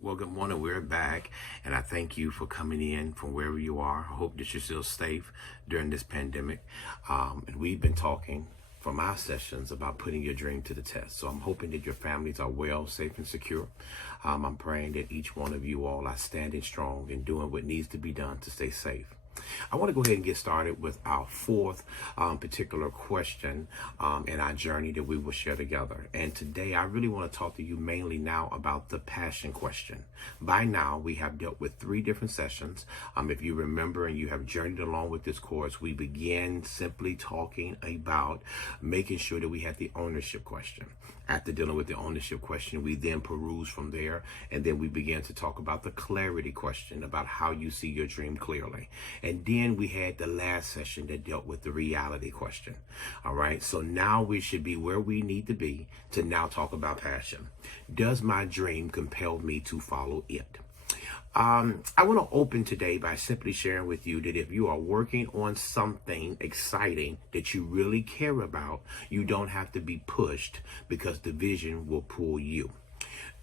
Well, good morning. We're back, and I thank you for coming in from wherever you are. I hope that you're still safe during this pandemic. And we've been talking from our sessions about putting your dream to the test. So I'm hoping that your families are well, safe, and secure. I'm praying that each one of you all are standing strong and doing what needs to be done to stay safe. I want to go ahead and get started with our fourth particular question in our journey that we will share together. And today I really want to talk to you mainly now about the passion question. By now, we have dealt with 3 different sessions. If you remember and you have journeyed along with this course, we began simply talking about making sure that we had the ownership question. After dealing with the ownership question, we then peruse from there, and then we began to talk about the clarity question, about how you see your dream clearly. And then we had the last session that dealt with the reality question. All right, so now we should be where we need to be to now talk about passion. Does my dream compel me to follow it? I want to open today by simply sharing with you that if you are working on something exciting that you really care about, you don't have to be pushed because the vision will pull you.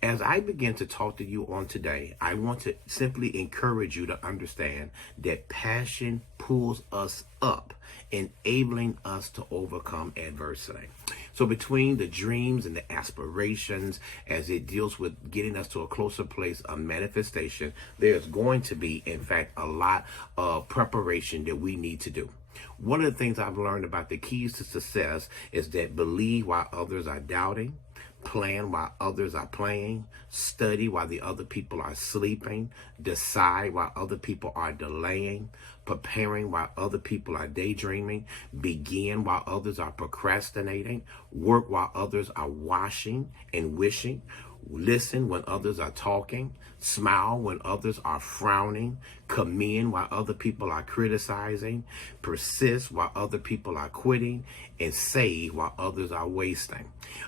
As I begin to talk to you on today, I want to simply encourage you to understand that passion pulls us up, enabling us to overcome adversity. So between the dreams and the aspirations, as it deals with getting us to a closer place of manifestation, there's going to be, in fact, a lot of preparation that we need to do. One of the things I've learned about the keys to success is that believe while others are doubting, plan while others are playing, study while the other people are sleeping, decide while other people are delaying, preparing while other people are daydreaming, begin while others are procrastinating, work while others are washing and wishing, listen when others are talking, smile when others are frowning, commend while other people are criticizing, persist while other people are quitting, and save while others are wasting.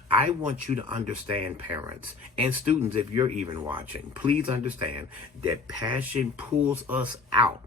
I want you to understand, parents and students, if you're even watching, please understand that passion pulls us out,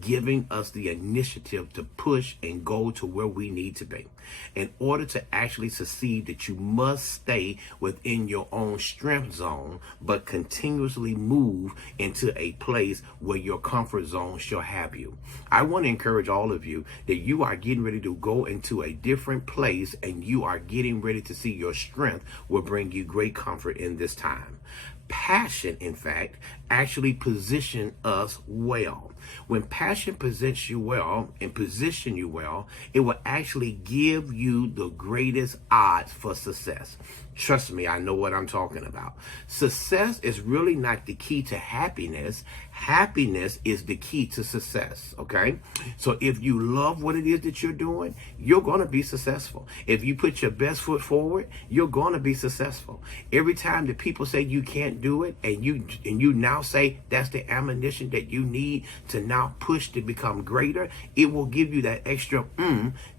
giving us the initiative to push and go to where we need to be. In order to actually succeed, that you must stay within your own strength zone, but continuously move into a place where your comfort zone shall have you. I want to encourage all of you that you are getting ready to go into a different place, and you are getting ready to see your strength will bring you great comfort in this time. Passion, in fact, actually position us well. When passion presents you well and position you well, it will actually give you the greatest odds for success. Trust me, I know what I'm talking about. Success is really not the key to happiness. Happiness is the key to success, okay? So if you love what it is that you're doing, you're going to be successful. If you put your best foot forward, you're going to be successful. Every time that people say you can't do it, and you now say that's the ammunition that you need to now push to become greater, it will give you that extra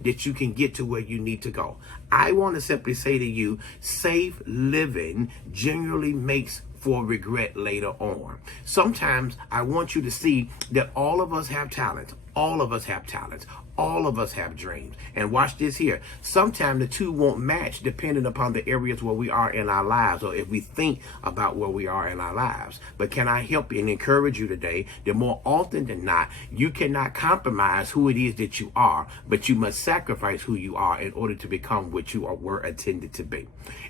that you can get to where you need to go. I want to simply say to you, safe living generally makes for regret later on. Sometimes I want you to see that all of us have talent. All of us have talents. All of us have dreams. And watch this here. Sometimes the two won't match depending upon the areas where we are in our lives, or if we think about where we are in our lives. But can I help you and encourage you today that more often than not, you cannot compromise who it is that you are, but you must sacrifice who you are in order to become what you were intended to be.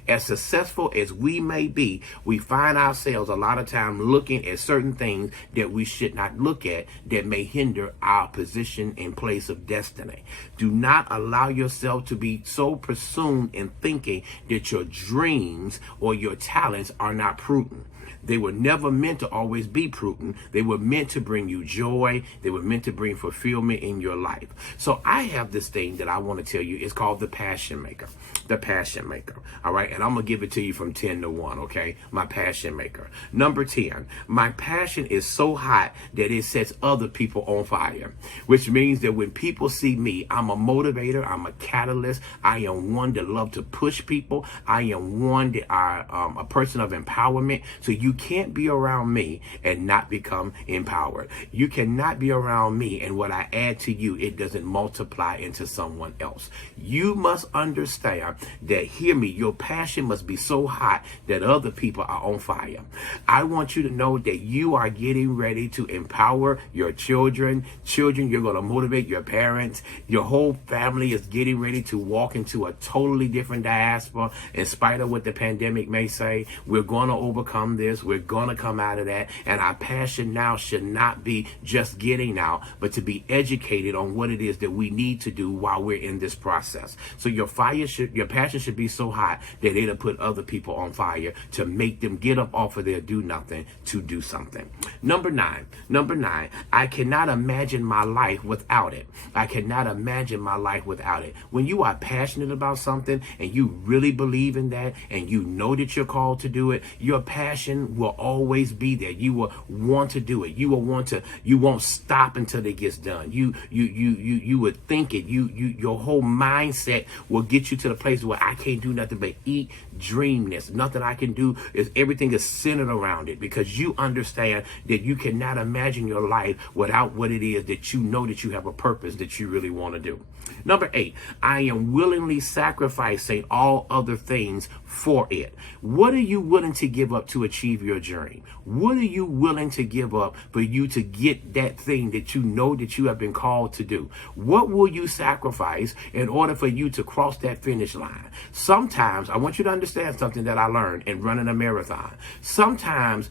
As successful as we may be, we find ourselves a lot of time looking at certain things that we should not look at, that may hinder our position in place of destiny. Do not allow yourself to be so presumed in thinking that your dreams or your talents are not prudent. They were never meant to always be prudent. They were meant to bring you joy. They were meant to bring fulfillment in your life. So I have this thing that I want to tell you. It's called the passion maker. The passion maker. All right. And I'm going to give it to you from 10 to 1. Okay. My passion maker. Number 10. My passion is so hot that it sets other people on fire. which means that when people see me, I'm a motivator, I'm a catalyst, I am one that love to push people, I am one that are a person of empowerment. So you can't be around me and not become empowered. You cannot be around me and what I add to you, it doesn't multiply into someone else. You must understand that, hear me, your passion must be so hot that other people are on fire. I want you to know that you are getting ready to empower your children. Children, you're going to motivate your parents. Your whole family is getting ready to walk into a totally different diaspora. In spite of what the pandemic may say, we're going to overcome this. We're going to come out of that. And our passion now should not be just getting out, but to be educated on what it is that we need to do while we're in this process. So your passion should be so hot that it'll put other people on fire to make them get up off of their do nothing to do something. Number nine, I cannot imagine my life without it. I cannot imagine my life without it. When you are passionate about something and you really believe in that and you know that you're called to do it, your passion will always be there. You will want to do it. You won't stop until it gets done. You would think it. Your whole mindset will get you to the place where I can't do nothing but eat, dream this. Nothing I can do is, everything is centered around it, because you understand that you cannot imagine your life without what it is that you know that you have a purpose that you really want to do. Number 8, I am willingly sacrificing all other things for it. What are you willing to give up to achieve your dream? What are you willing to give up for you to get that thing that you know that you have been called to do? What will you sacrifice in order for you to cross that finish line? Sometimes, I want you to understand something that I learned in running a marathon. Sometimes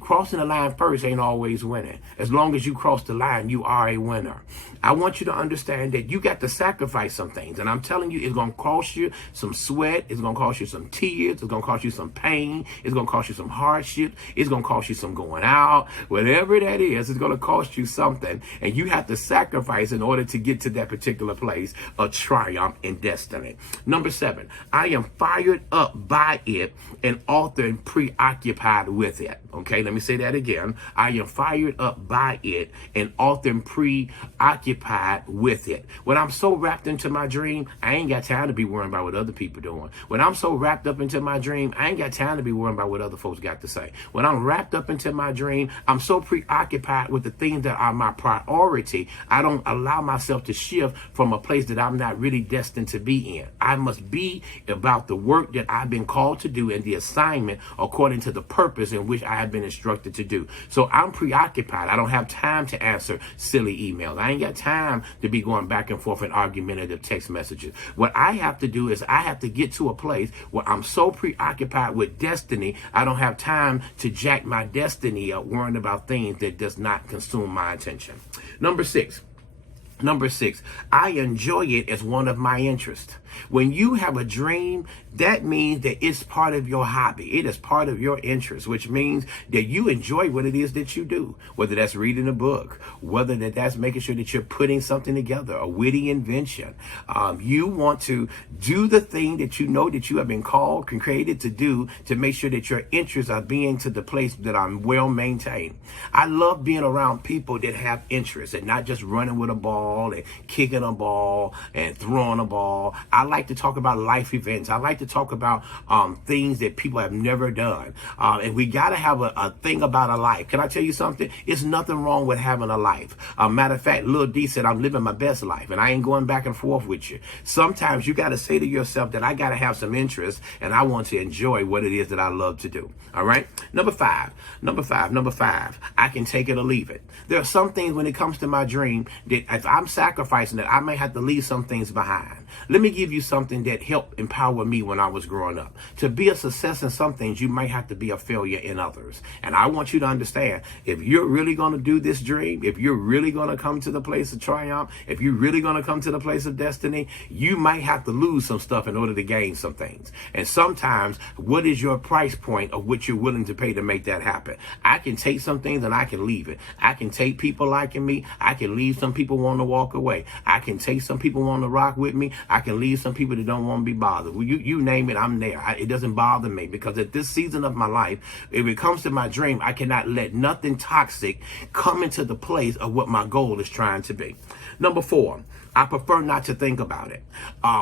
crossing the line first ain't always winning. As long as you cross the line, you are a winner. I want you to understand that you got to sacrifice some things. And I'm telling you, it's going to cost you some sweat. It's going to cost you some tears. It's going to cost you some pain. It's going to cost you some hardship. It's going to cost you some going out. Whatever that is, it's going to cost you something. And you have to sacrifice in order to get to that particular place of triumph and destiny. Number 7, I am fired up by it and often preoccupied with it. Okay, let me say that again. I am fired up by it and often preoccupied with it. When I'm so wrapped into my dream, I ain't got time to be worrying about what other people doing. When I'm so wrapped up into my dream, I ain't got time to be worrying about what other folks got to say. When I'm wrapped up into my dream, I'm so preoccupied with the things that are my priority, I don't allow myself to shift from a place that I'm not really destined to be in. I must be about the work that I've been called to do and the assignment according to the purpose in which I have been instructed to do. So I'm preoccupied. I don't have time to answer silly emails. I ain't got time to be going back and forth in argumentative text messages. What I have to do is I have to get to a place where I'm so preoccupied with destiny, I don't have time to jack my destiny up worrying about things that does not consume my attention. Number 6, I enjoy it as one of my interests. When you have a dream, that means that it's part of your hobby. It is part of your interest, which means that you enjoy what it is that you do, whether that's reading a book, whether that's making sure that you're putting something together, a witty invention. You want to do the thing that you know that you have been called and created to do to make sure that your interests are being to the place that are well maintained. I love being around people that have interests and not just running with a ball and kicking a ball and throwing a ball. I like to talk about life events. I like to talk about things that people have never done. And we got to have a thing about a life. Can I tell you something? It's nothing wrong with having a life. Matter of fact, Lil D said, I'm living my best life and I ain't going back and forth with you. Sometimes you got to say to yourself that I got to have some interest and I want to enjoy what it is that I love to do. All right. Number five, I can take it or leave it. There are some things when it comes to my dream that if I'm sacrificing it, I may have to leave some things behind. Let me give you something that helped empower me when I was growing up. To be a success in some things, you might have to be a failure in others. And I want you to understand, if you're really going to do this dream, if you're really going to come to the place of triumph, if you're really going to come to the place of destiny, you might have to lose some stuff in order to gain some things. And sometimes, what is your price point of what you're willing to pay to make that happen? I can take some things and I can leave it. I can take people liking me. I can leave some people wanting to walk away. I can take some people on the rock with me. I can leave some people that don't want to be bothered. Well, you name it, I'm there. It doesn't bother me, because at this season of my life, if it comes to my dream, I cannot let nothing toxic come into the place of what my goal is trying to be. Number 4, I prefer not to think about it.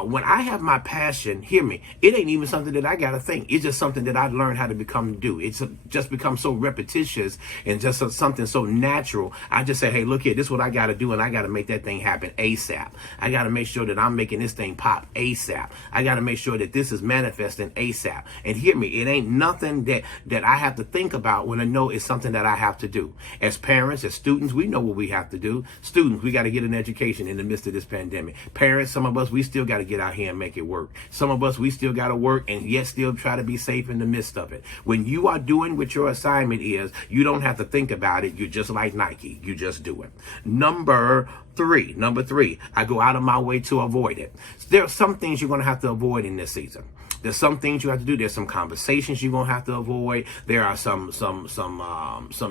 When I have my passion, hear me, it ain't even something that I got to think. It's just something that I learned how to do. It's just become so repetitious and just something so natural. I just say, hey, look here, this is what I got to do, and I got to make that thing happen ASAP. I got to make sure that I'm making this thing pop ASAP. I got to make sure that this is manifesting ASAP. And hear me, it ain't nothing that I have to think about when I know it's something that I have to do. As parents, as students, we know what we have to do. Students, we got to get an education in the midst of this pandemic. Parents, some of us, we still got to get out here and make it work. Some of us, we still got to work and yet still try to be safe in the midst of it. When you are doing what your assignment is, you don't have to think about it. You're just like Nike. You just do it. Number three, I go out of my way to avoid it. There are some things you're going to have to avoid in this season. There's some things you have to do. There's some conversations you're going to have to avoid. There are some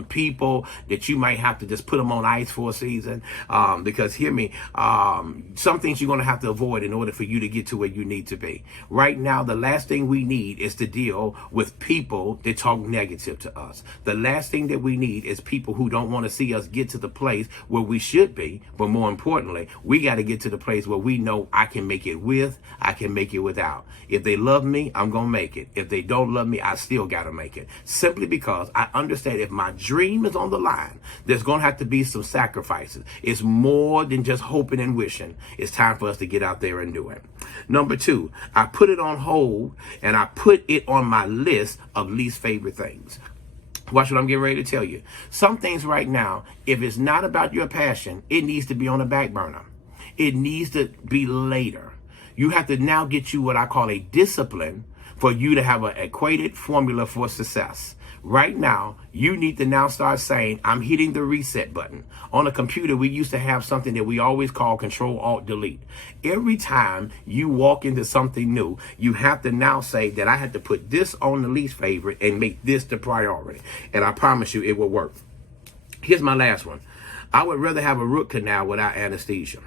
people that you might have to just put them on ice for a season. Because hear me, some things you're going to have to avoid in order for you to get to where you need to be. Right now, the last thing we need is to deal with people that talk negative to us. The last thing that we need is people who don't want to see us get to the place where we should be. But more importantly, we got to get to the place where we know I can make it with, I can make it without. If they love me, I'm going to make it. If they don't love me, I still got to make it. Simply because I understand if my dream is on the line, there's going to have to be some sacrifices. It's more than just hoping and wishing. It's time for us to get out there and do it. Number 2, I put it on hold and I put it on my list of least favorite things. Watch what I'm getting ready to tell you. Some things right now, if it's not about your passion, it needs to be on the back burner. It needs to be later. You have to now get you what I call a discipline for you to have an equated formula for success. Right now, you need to now start saying, I'm hitting the reset button. On a computer, we used to have something that we always call Control-Alt-Delete. Every time you walk into something new, you have to now say that I have to put this on the least favorite and make this the priority. And I promise you it will work. Here's my last one. I would rather have a root canal without anesthesia.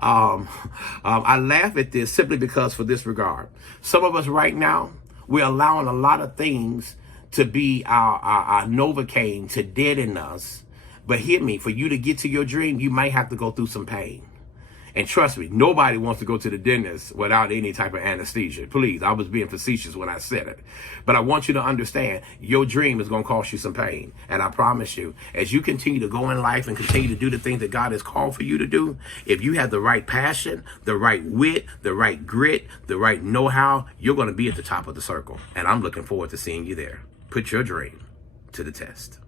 I laugh at this simply because for this regard. Some of us right now, we're allowing a lot of things to be our Novocaine to deaden us. But hear me, for you to get to your dream, you might have to go through some pain. And trust me, nobody wants to go to the dentist without any type of anesthesia. Please, I was being facetious when I said it. But I want you to understand, your dream is going to cost you some pain. And I promise you, as you continue to go in life and continue to do the things that God has called for you to do, if you have the right passion, the right wit, the right grit, the right know-how, you're going to be at the top of the circle. And I'm looking forward to seeing you there. Put your dream to the test.